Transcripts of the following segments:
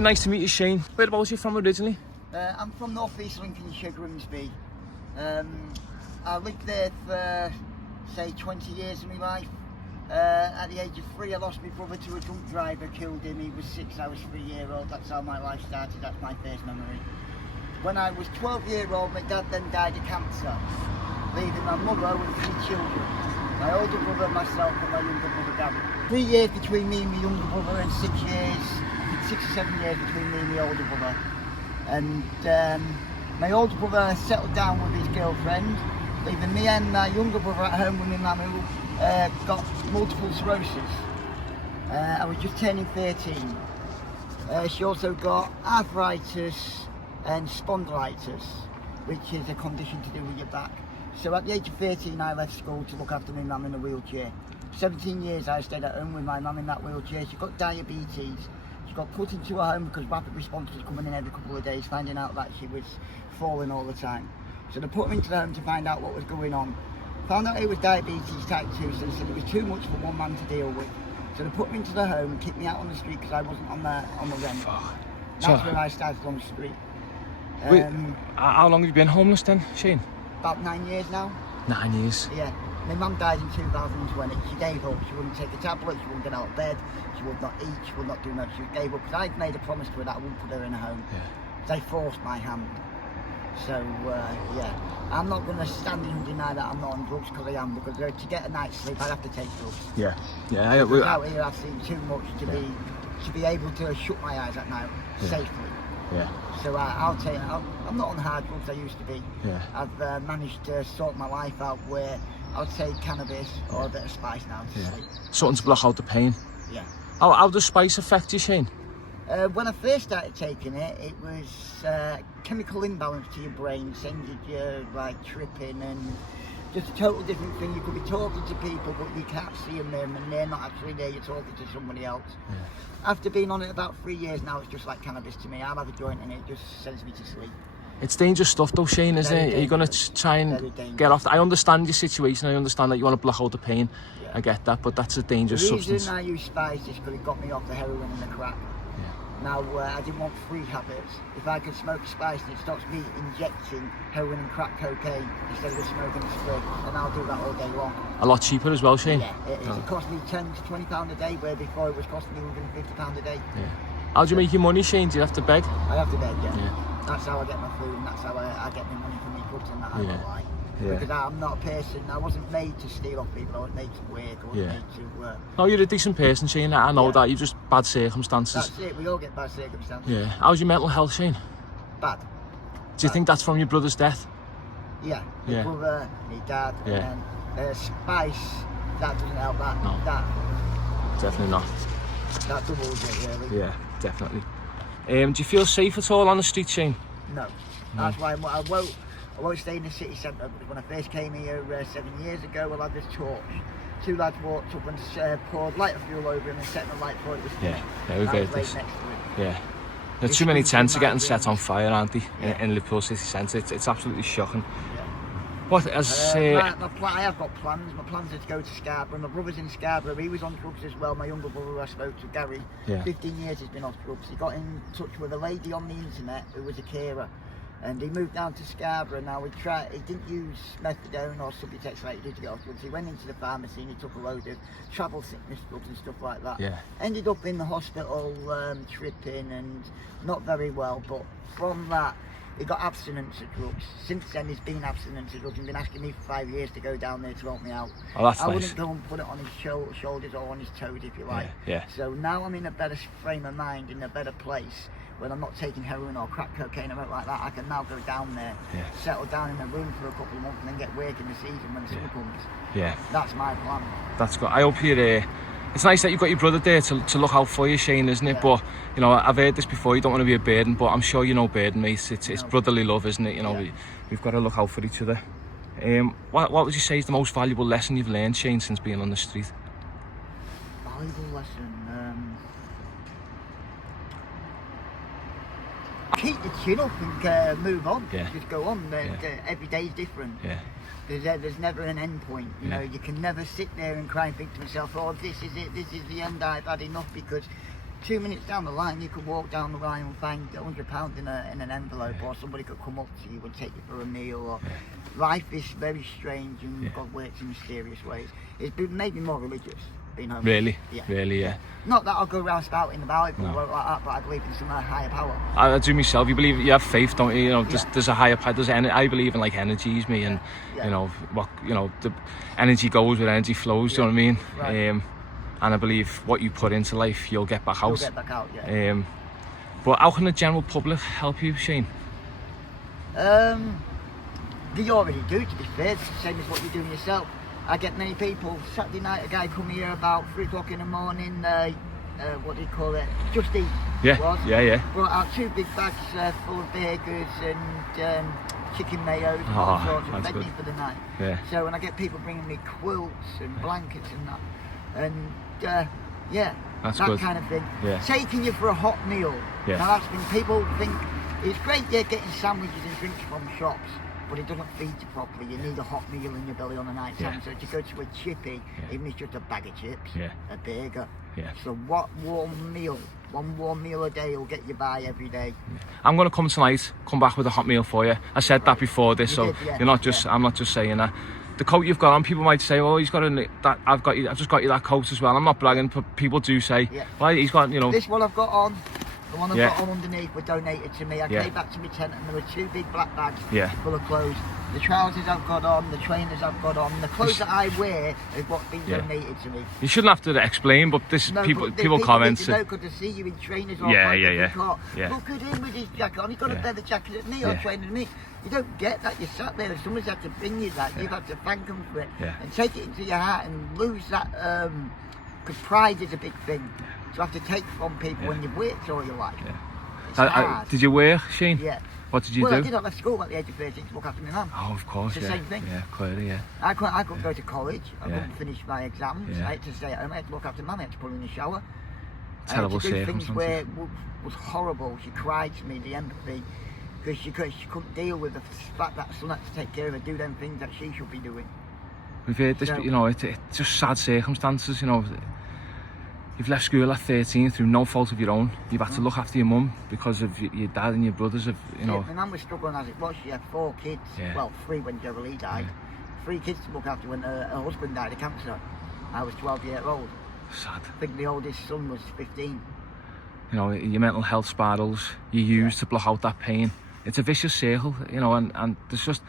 Nice to meet you, Shane. Whereabouts are you from originally? I'm from North East Lincolnshire, Grimsby. I lived there for, say, 20 years of my life. At the age of 3, I lost my brother to a drunk driver, killed him. He was 6, I was 3-year-old. That's how my life started. That's my first memory. When I was 12-year-old, my dad then died of cancer, leaving my mother with 3 children. My older brother, myself, and my younger brother, Gary. 3 years between me and my younger brother, and 6 or 7 years between me and my older brother. And my older brother settled down with his girlfriend, leaving me and my younger brother at home with my mum, who got multiple sclerosis. I was just turning 13. She also got arthritis and spondylitis, which is a condition to do with your back. So at the age of 13, I left school to look after my mum in a wheelchair. 17 years I stayed at home with my mum in that wheelchair. She got diabetes. She got put into a home because rapid response was coming in every couple of days, finding out that she was falling all the time. So they put her into the home to find out what was going on. Found out it was diabetes type 2, so they said it was too much for one man to deal with. So they put me into the home and kicked me out on the street because I wasn't on the rent. That's where I started on the street. How long have you been homeless then, Shane? About 9 years now. 9 years? Yeah. My mum died in 2020. She gave up. She wouldn't take a tablet, she wouldn't get out of bed, she would not eat, she would not do much. She gave up because I'd made a promise to her that I wouldn't put her in a home. Yeah. They forced my hand. So, yeah. I'm not going to stand and deny that I'm not on drugs, because I am, because to get a night's sleep I have to take drugs. Yeah. Yeah. Out here I've seen too much to be able to shut my eyes at night safely. Yeah. So I'm not on hard drugs I used to be. Yeah. I've managed to sort my life out where I'd say cannabis or a bit of spice now to sleep. Something to block out the pain. Yeah. How does spice affect you, Shane? When I first started taking it, it was chemical imbalance to your brain, sending you like tripping and just a total different thing. You could be talking to people, but you can't see them and they're not actually there. You're talking to somebody else. Yeah. After being on it about 3 years now, it's just like cannabis to me. I'll have a joint and it just sends me to sleep. It's dangerous stuff though, Shane, isn't it? Are you going to try and get off? I understand your situation. I understand that you want to block out the pain. Yeah. I get that, but that's a dangerous substance. The reason I use spice is because it got me off the heroin and the crack. Now, I didn't want free habits. If I could smoke spice and it stops me injecting heroin and crack cocaine instead of just smoking a split, then I'll do that all day long. A lot cheaper as well, Shane? Yeah, it is. It cost me £10 to £20 a day, where before it was costing me £150 a day. Yeah. How do you make your money, Shane? Do you have to beg? I have to beg, yeah. That's how I get my food and that's how I get my money from my drugs and that. I don't lie. Yeah. Because I'm not a person, I wasn't made to steal off people, I was made to work, I wasn't made to... No, you're a decent person, Shane, I know that, you're just bad circumstances. That's it, we all get bad circumstances. Yeah. How's your mental health, Shane? Bad. Do you think that's from your brother's death? Yeah, my brother, my dad, and then spice, that doesn't help that. No. That. Definitely not. That doubles it, really. Yeah, definitely. Do you feel safe at all on the street, Shane? No. That's why I won't stay in the city centre, because when I first came here 7 years ago, I had this torch. 2 lads walked up and poured lighter fuel over him and set the light for it. We've heard this. Yeah. There's too many tents are getting set on fire, aren't they, in Liverpool city centre? It's absolutely shocking. Yeah. What, I have got plans. My plans are to go to Scarborough. My brother's in Scarborough. He was on drugs as well. My younger brother I spoke to, Gary, 15 years he's been off drugs. He got in touch with a lady on the internet who was a carer. And he moved down to Scarborough. Now he didn't use methadone or Subutex like he did to get off drugs. He went into the pharmacy and he took a load of travel sickness drugs and stuff like that. Yeah. Ended up in the hospital tripping and not very well, but from that he got abstinence of drugs. Since then he's been abstinence of drugs and been asking me for 5 years to go down there to help me out. Oh, that's I nice. wouldn't go and put it on his shoulders or on his toes, if you like. Yeah. So now I'm in a better frame of mind, in a better place. When I'm not taking heroin or crack cocaine or anything like that, I can now go down there, settle down in a room for a couple of months and then get work in the season when the sun comes. Yeah. That's my plan. That's good. I hope you're... It's nice that you've got your brother there to look out for you, Shane, isn't it? But, you know, I've heard this before, you don't want to be a burden, but I'm sure you know burden, mate. It's brotherly love, isn't it? You know, we've got to look out for each other. What would you say is the most valuable lesson you've learned, Shane, since being on the street? Valuable lesson? Keep the chin up and move on. Just go on. Every day's different. There's never an end point. You know, you can never sit there and cry and think to myself, oh, this is it, this is the end, I've had enough, because 2 minutes down the line, you could walk down the line and find £100 in an envelope, or somebody could come up to you and take you for a meal. Or life is very strange, and God works in mysterious ways. Made me more religious. Being homeless. Really? Yeah. Really, yeah. Not that I'll go around spouting about it, like that, but I believe in some higher power. I do myself. You have faith, don't you? You know, there's a higher power. I believe in like energies, me, and you know the energy goes where energy flows. Do you know what I mean? Right. And I believe what you put into life, you'll get back out. You'll get back out, yeah. But how can the general public help you, Shane? They already do, to be fair. It's the same as what you're doing yourself. I get many people. Saturday night, a guy come here about 3 o'clock in the morning. What do you call it? Just Eat. Yeah. Brought out 2 big bags full of burgers and chicken mayos and all sorts, and fed me for the night. Yeah. So when I get people bringing me quilts and blankets and that, and that's that good. kind of thing. Yeah. Taking you for a hot meal. Yeah. Now that's when people think it's great, getting sandwiches and drinks from shops, but it doesn't feed you properly. You need a hot meal in your belly on the night time. So to go to a chippy, even if it's just a bag of chips, a burger. Yeah. So one warm meal a day will get you by every day. I'm going to come tonight, come back with a hot meal for you. I said that before this, so you're not just. I'm not just saying that. The coat you've got on, people might say, "Oh, he's got that. I've just got you that coat as well." I'm not bragging, but people do say, "Well, he's got, you know." This one I've got on. The one I've got on underneath were donated to me. I came back to my tent and there were 2 big black bags full of clothes. The trousers I've got on, the trainers I've got on, the clothes that I wear is what's been donated to me. You shouldn't have to explain, but people comment. They know, because they see you in trainers or yeah. Look at him with his jacket on. He's got a better jacket than me or trainer than me. You don't get that. You sat there and somebody's had to bring you that. You've had to thank them for it and take it into your heart and lose that. Because pride is a big thing. To have to take from people when you've worked all your life. It's hard. Did you work, Shane? Yeah. What did you do? I did. I left school at the age of 13 to look after my mum. Oh, of course, It's the same thing. Yeah, clearly, yeah. I couldn't go to college. I couldn't finish my exams. I had to stay at home. I had to look after mum. I had to put her in the shower. Terrible I had to do things where circumstances. it was horrible. She cried to me, the empathy, because she couldn't deal with the fact that son had to take care of her, do them things that she should be doing. We've heard this, you know, it's just sad circumstances, you know. You've left school at 13 through no fault of your own. You've had to look after your mum because of your dad and your brothers have, you know. My mum was struggling as it was. She had 4 kids. Well, 3 when Gerald Lee died. 3 kids to look after when her husband died of cancer. I was 12 years old. Sad. I think the oldest son was 15. You know, your mental health spirals, you use to block out that pain. It's a vicious circle, you know, and there's just,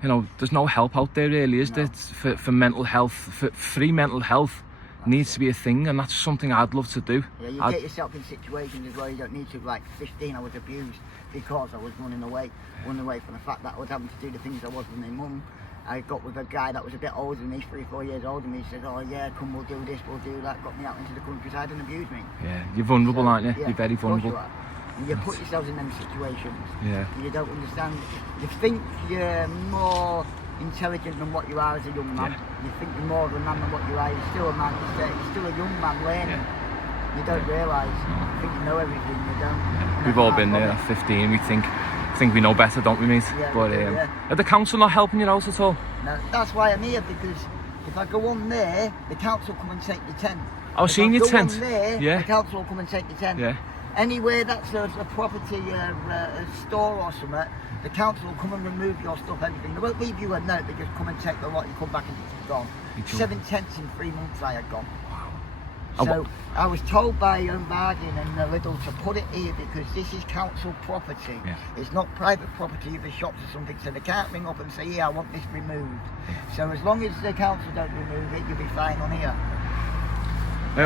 you know, there's no help out there really, is there? For mental health, for free mental health. Needs to be a thing, and that's something I'd love to do. Yeah, you get yourself in situations as well you don't need to. Like 15, I was abused because I was running away from the fact that I was having to do the things I was with my mum. I got with a guy that was a bit older than me, 3 or 4 years older than me. He said, "Oh yeah, come, we'll do this, we'll do that." Got me out into the countryside and abused me. Yeah, you're vulnerable, aren't you? You're very vulnerable. You put yourselves in them situations. Yeah. You don't understand. You think you're more intelligent than what you are as a young man. You think you're more of a man than what you are. You're still a man. You're still a young man learning. You don't realise. You think you know everything. You don't. We've all been there at 15. We think we know better, don't we, mate? Yeah, but are the council not helping you out at all? No, that's why I'm here, because if I go on there, the council will come and take your tent. I've seen your tent. On there, the council will come and take your tent. Yeah. Anywhere that's a property, a store or something, the council will come and remove your stuff, everything. They won't leave you a note, they just come and take the lot, you come back and it's gone. 7 tents in 3 months I had gone. Wow. So I was told by Bargain and the Lidl to put it here because this is council property. Yeah. It's not private property of the shops or something, so they can't ring up and say, "Yeah, I want this removed." So as long as the council don't remove it, you'll be fine on here.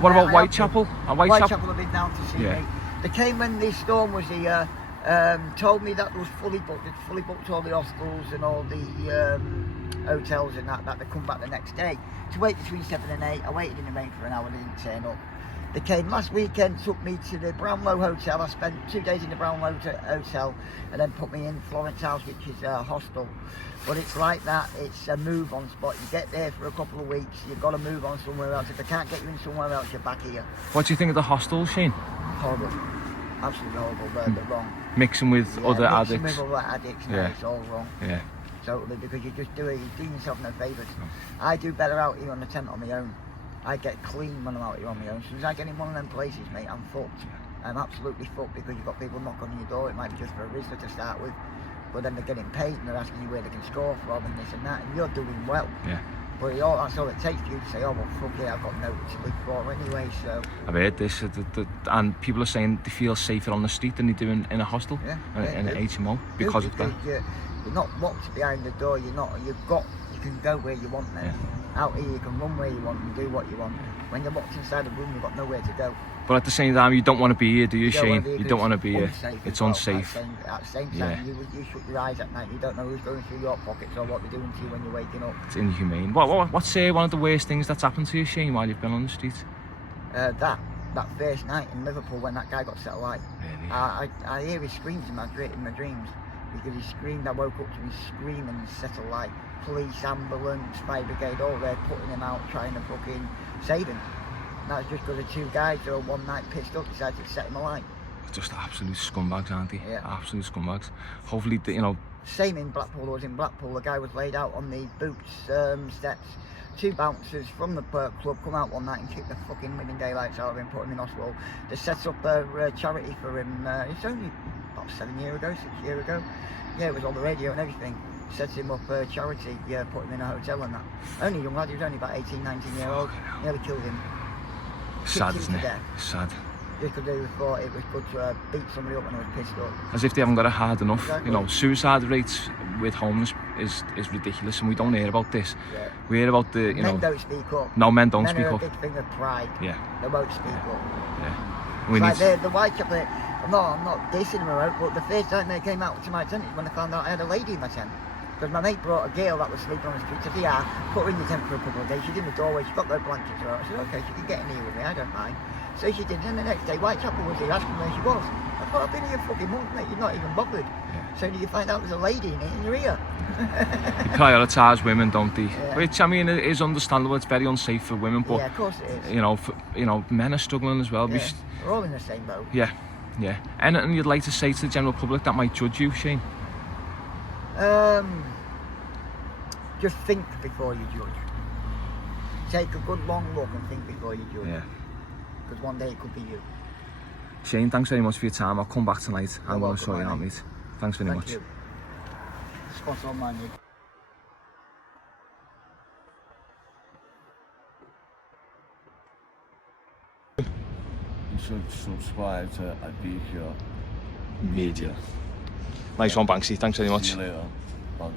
What about Whitechapel? Whitechapel have been down to see me. They came when the storm was here, told me that it was fully booked. They'd fully booked all the hostels and all the hotels and that they come back the next day. To wait between 7 and 8, I waited in the rain for an hour, they didn't turn up. They came last weekend, took me to the Brownlow Hotel. I spent 2 days in the Brownlow Hotel and then put me in Florence House, which is a hostel. But it's like that, it's a move on spot. You get there for a couple of weeks, you've got to move on somewhere else. If they can't get you in somewhere else, you're back here. What do you think of the hostels, Shane? Horrible. Absolutely horrible. They're wrong. Mixing with other addicts. Mixing with other addicts, no, it's all wrong. Yeah. Totally, because you're doing yourself no favours. I do better out here on the tent on my own. I get clean when I'm out here on my own. As soon as I get in one of them places, mate, I'm fucked. I'm absolutely fucked because you've got people knocking on your door. It might be just for a visitor to start with, but then they're getting paid and they're asking you where they can score from and this and that, and you're doing well. Yeah. But that's all it takes for you to say, oh well, fuck it, I've got nowhere to live for anyway. So I've heard this, and people are saying they feel safer on the street than they do in a hostel, in an HMO, because of that. You're not locked behind the door. You can go where you want then. Out here you can run where you want and do what you want. When you're locked inside a room, you've got nowhere to go. But at the same time, you don't want to be here, do you, Shane? You don't want to be here. It's unsafe. At the same time, you shut your eyes at night. You don't know who's going through your pockets or what they're doing to you when you're waking up. It's inhumane. What's one of the worst things that's happened to you, Shane, while you've been on the street? That first night in Liverpool when that guy got set alight. Really? I hear his screams in my dreams. Because he screamed, I woke up to him screaming and set alight. Police, ambulance, fire brigade, all there putting him out, trying to fucking save him. And that's just because the two guys who one night pissed up decided to set him alight. Just absolute scumbags, aren't they? Yeah. Absolute scumbags. Hopefully, Same in Blackpool. I was in Blackpool. The guy was laid out on the boots steps. Two bouncers from the club come out one night and kicked the fucking living daylights out of him, put him in hospital. They set up a charity for him. It's only about 6 years ago. Yeah, it was on the radio and everything. Set him up a charity, put him in a hotel and that. Only young lad, he was only about 18, 19 years old. Nearly killed him. Sad, isn't it? Sad. Just because they thought it was good to beat somebody up when they was pissed up. As if they haven't got it hard enough. Exactly. Suicide rates with homeless is ridiculous, and we don't hear about this. Yeah. We hear about the, Men don't speak up. No, men don't speak Men are up. a big thing of pride. Yeah. They won't speak up. Yeah. It's like the white chap, I'm not dissing them out, but the first time they came out to my tent is when they found out I had a lady in my tent. Because my mate brought a girl that was sleeping on the street. I said, yeah, put her in your tent for a couple of days. She's in the doorway, she's got no blankets for her. I said, okay, she can get in here with me, I don't mind. So she did, and the next day Whitechapel was here asking where she was. I thought, I've been here a fucking month, mate, you're not even bothered. Yeah. So do you find out there's a lady in your ear? They prioritise women, don't they? Yeah. Which, I mean, it is understandable, it's very unsafe for women, but... Yeah, of course it is. Men are struggling as well. Yeah. We're all in the same boat. Yeah. Anything you'd like to say to the general public that might judge you, Shane? Just think before you judge. Take a good long look and think before you judge. Yeah. Because one day it could be you. Shane, thanks very much for your time. I'll come back tonight. I'm going to sort you out, mate. Thanks very much. Thank you. Spot on, man. You should subscribe to Addict Media. Nice one, Banksy. Thanks very much. See you later. Bye.